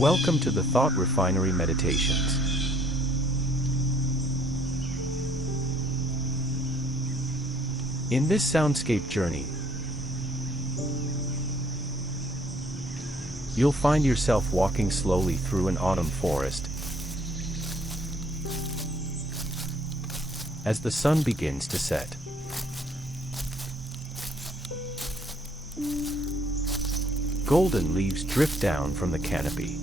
Welcome to the Thought Refinery Meditations. In this soundscape journey, you'll find yourself walking slowly through an autumn forest as the sun begins to set. Golden leaves drift down from the canopy.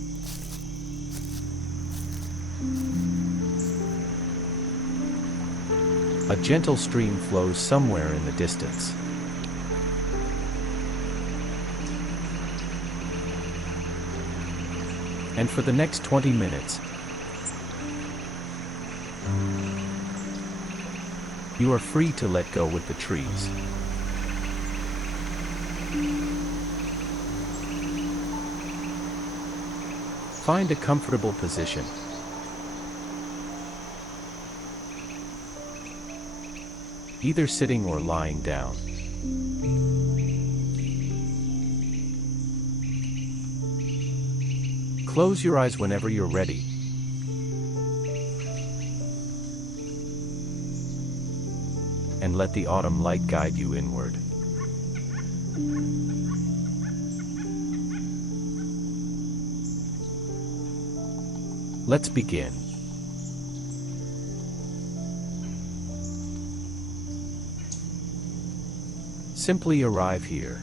A gentle stream flows somewhere in the distance. And for the next 20 minutes, you are free to let go with the trees. Find a comfortable position. Either sitting or lying down. Close your eyes whenever you're ready. And let the autumn light guide you inward. Let's begin. Simply arrive here.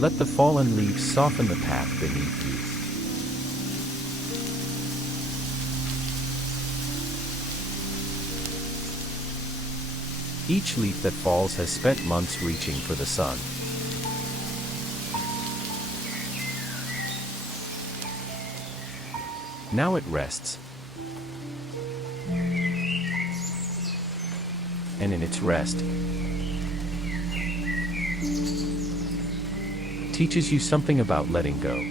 Let the fallen leaves soften the path beneath you. Each leaf that falls has spent months reaching for the sun. Now it rests. And in its rest, teaches you something about letting go.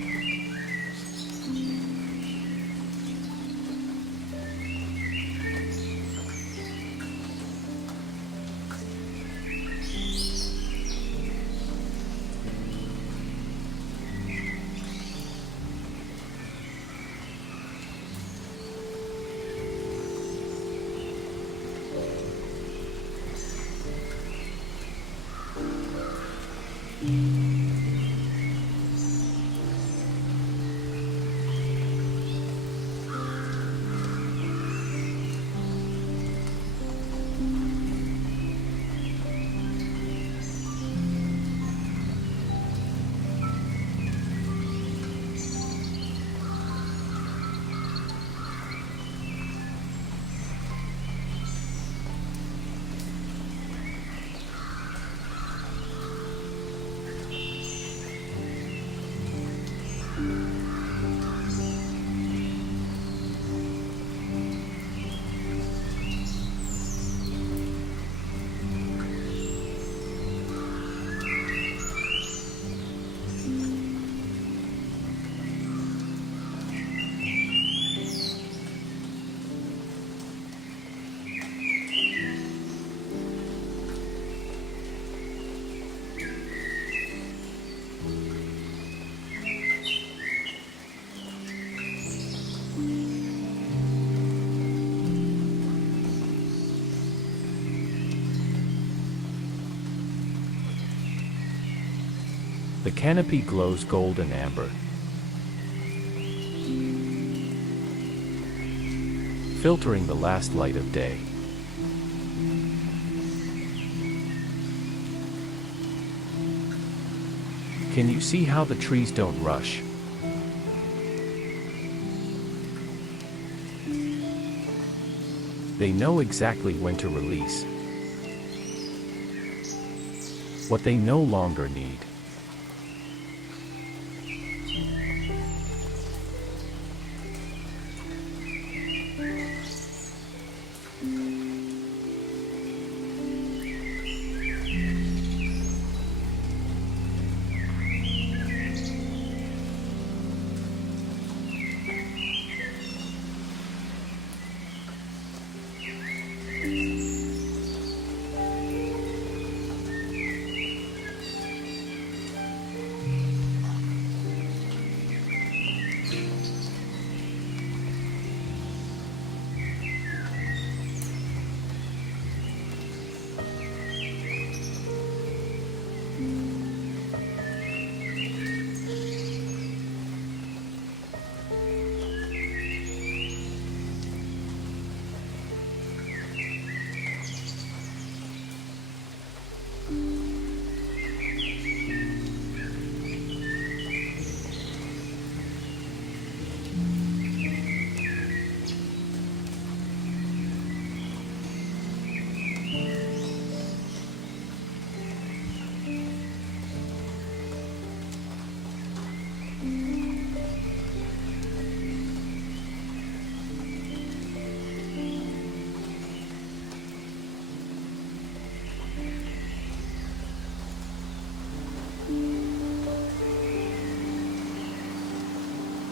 The canopy glows gold and amber, filtering the last light of day. Can you see how the trees don't rush? They know exactly when to release what they no longer need.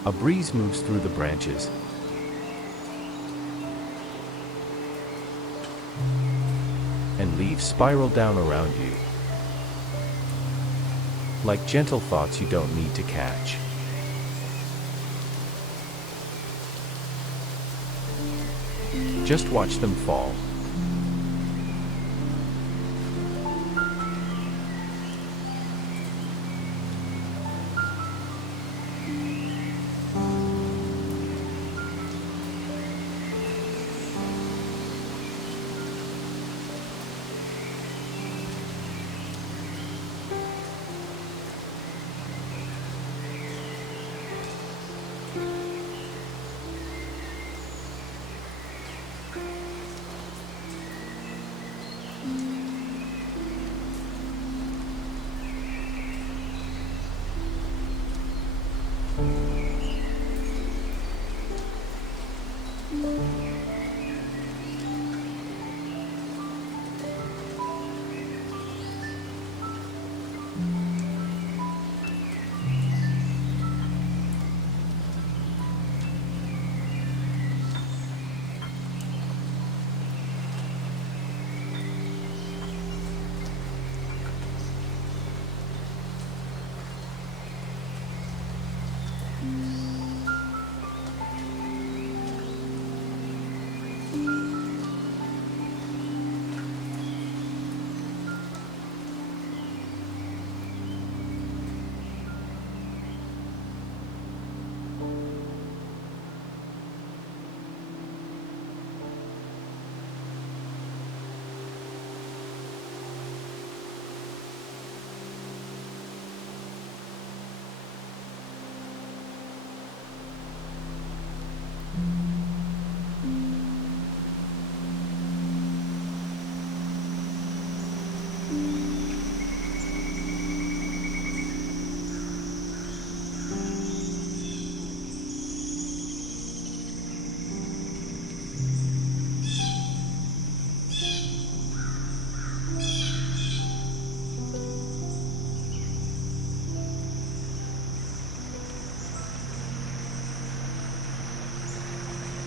A breeze moves through the branches, and leaves spiral down around you, like gentle thoughts you don't need to catch. Just watch them fall.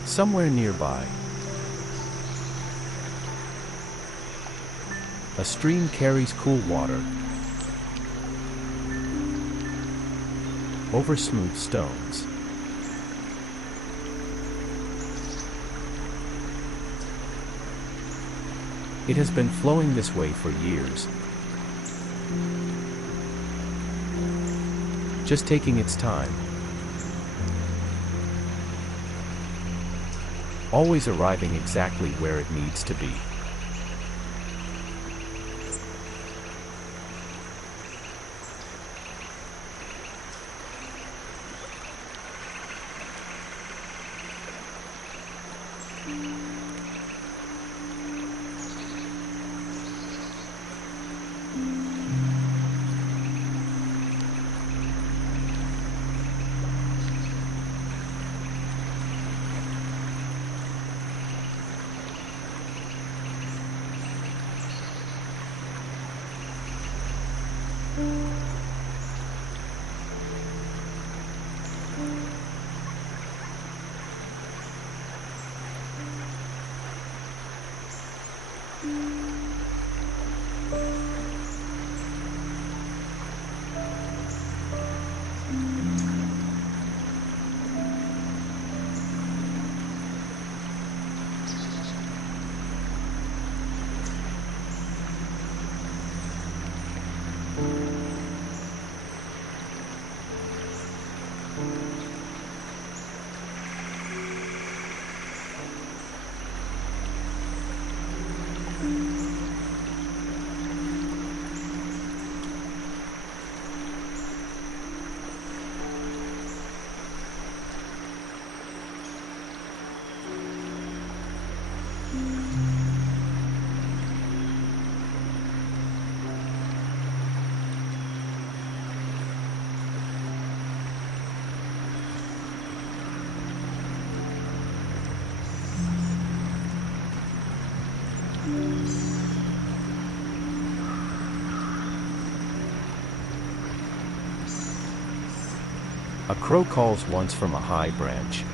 Somewhere nearby, a stream carries cool water over smooth stones. It has been flowing this way for years. just taking its time. Always arriving exactly where it needs to be. A crow calls once from a high branch.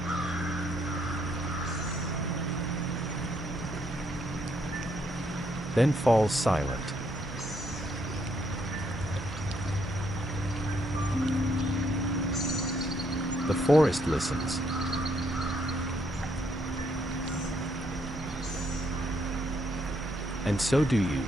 Then falls silent. The forest listens. And so do you.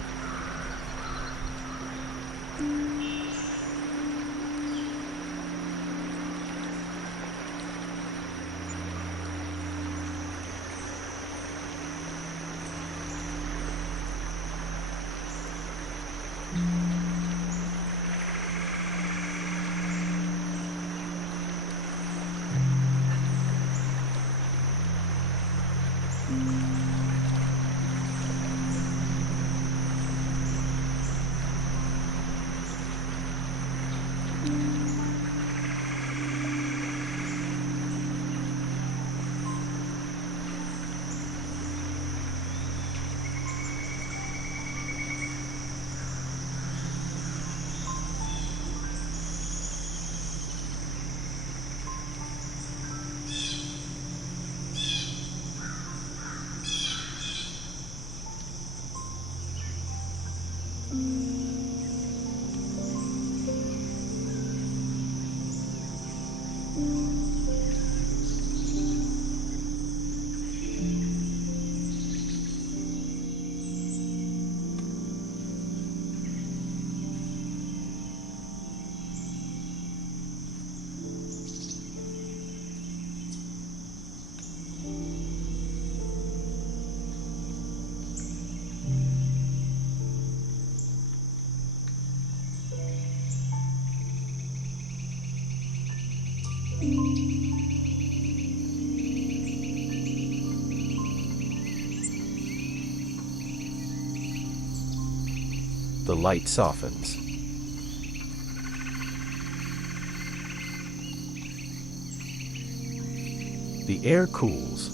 The light softens. The air cools.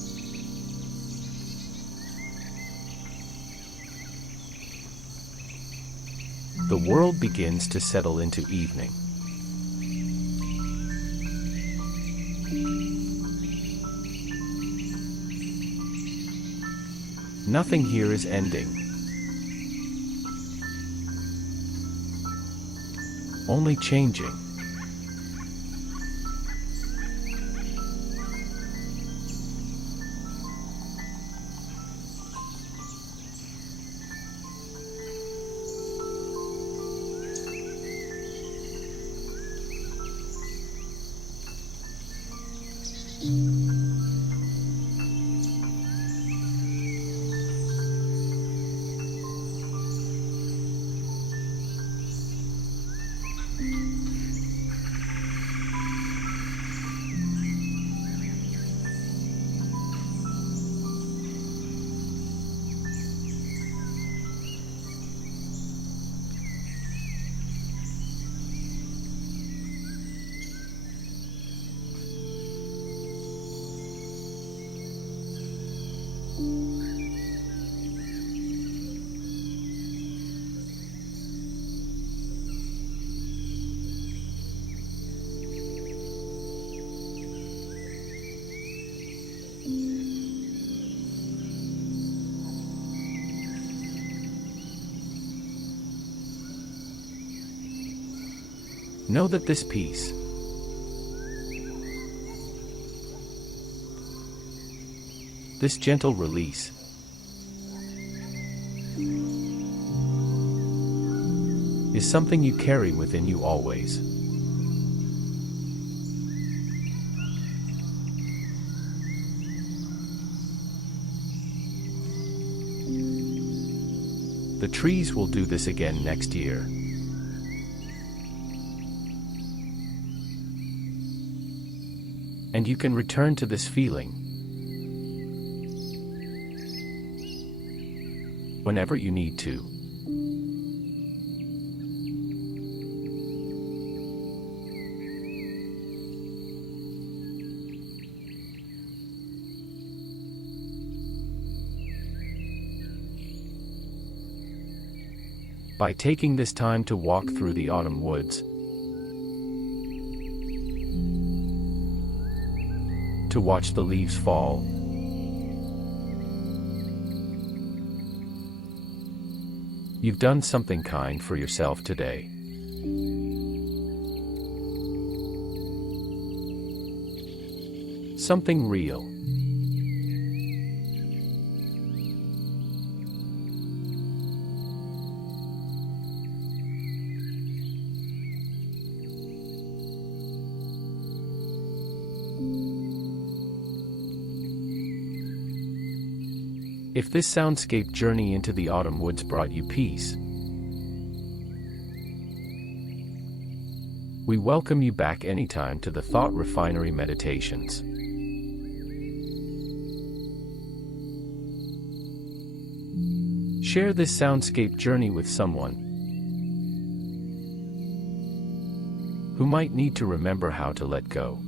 The world begins to settle into evening. Nothing here is ending. Only changing. Know that this peace, this gentle release, is something you carry within you always. The trees will do this again next year. And you can return to this feeling whenever you need to. By taking this time to walk through the autumn woods, to watch the leaves fall, you've done something kind for yourself today. Something real. If this soundscape journey into the autumn woods brought you peace, we welcome you back anytime to the Thought Refinery Meditations. Share this soundscape journey with someone who might need to remember how to let go.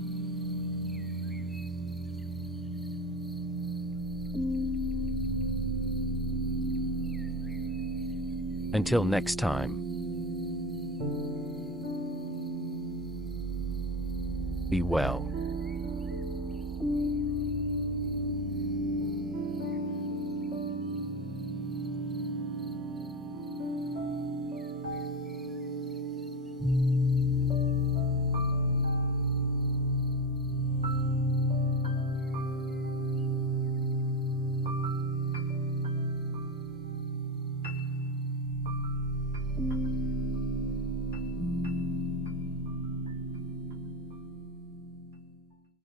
Until next time, be well.